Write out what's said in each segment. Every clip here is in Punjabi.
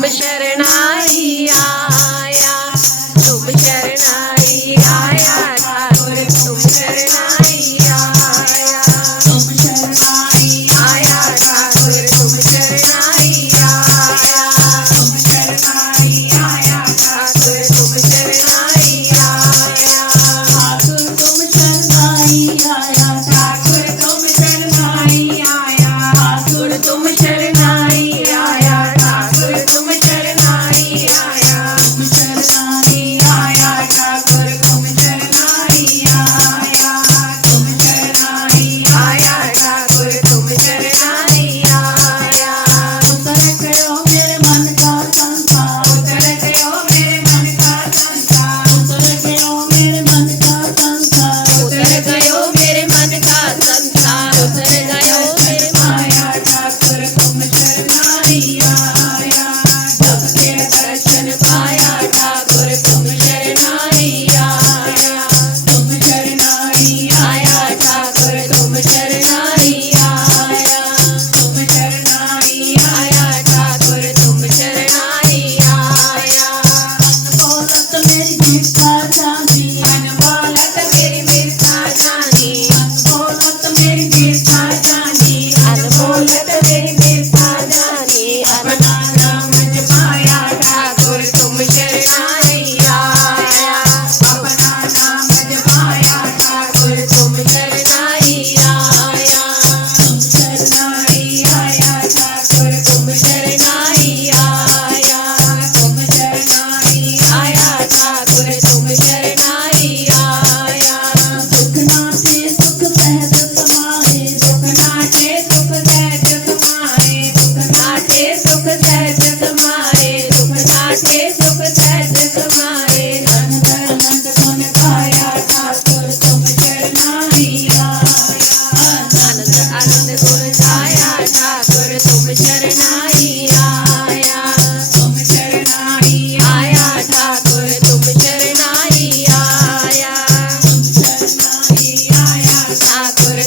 Om சரணாரியா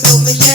Wiggle me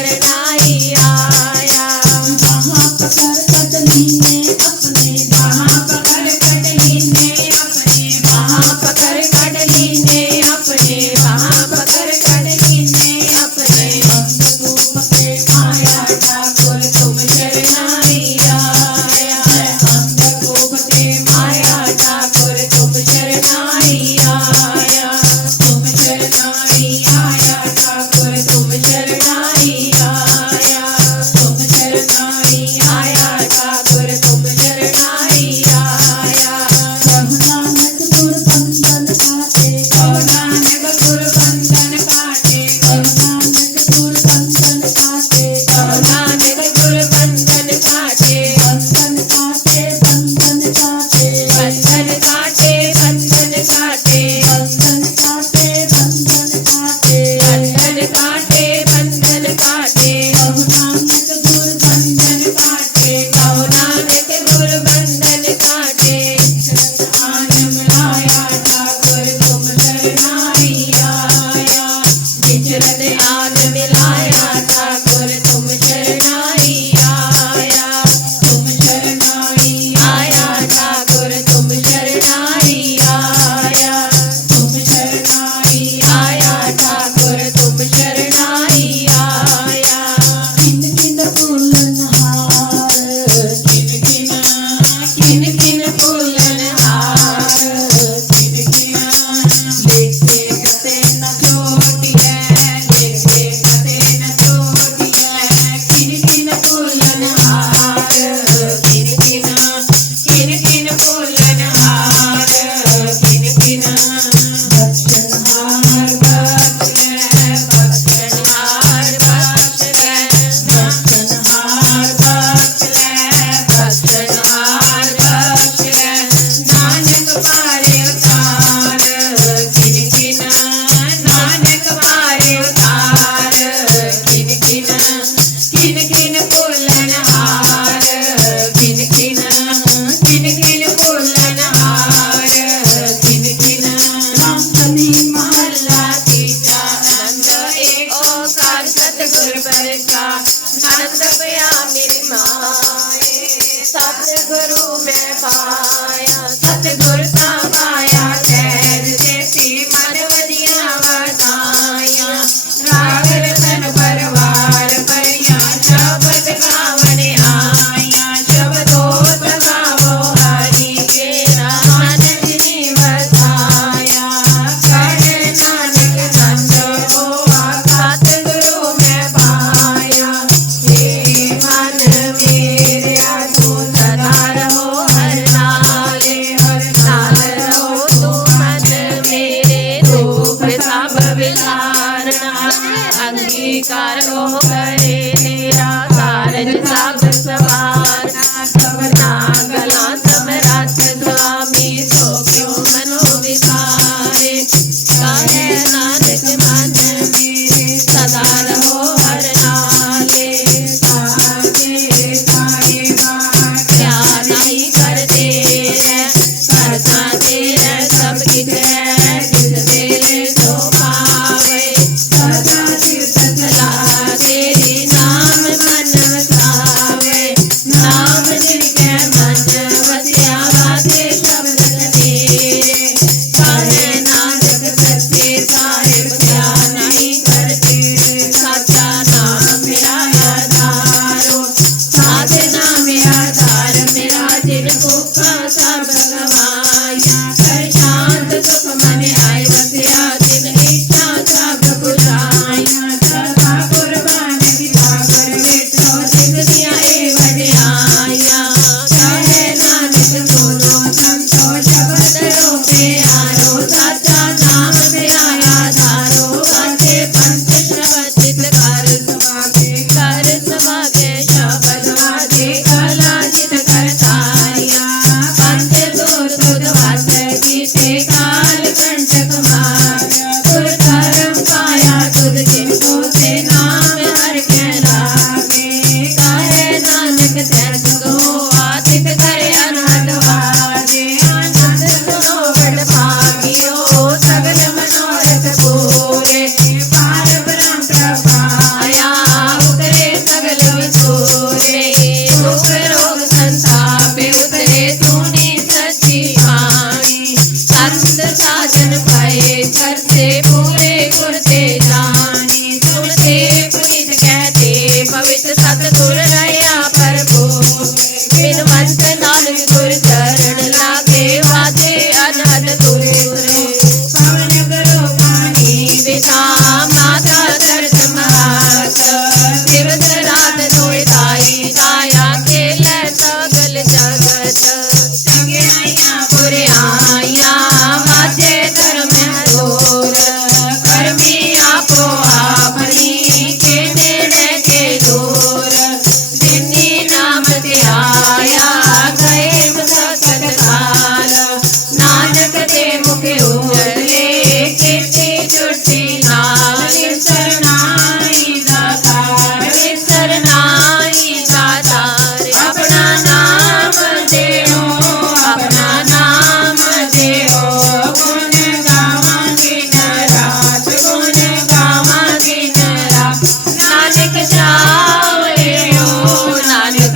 Cristo.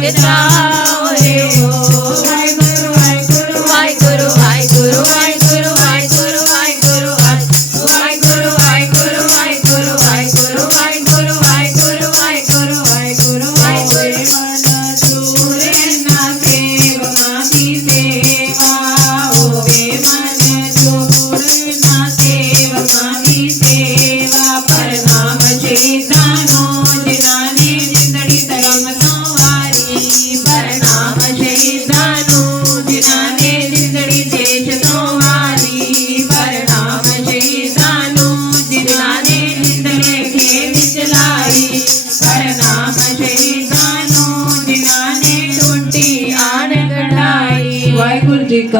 It's not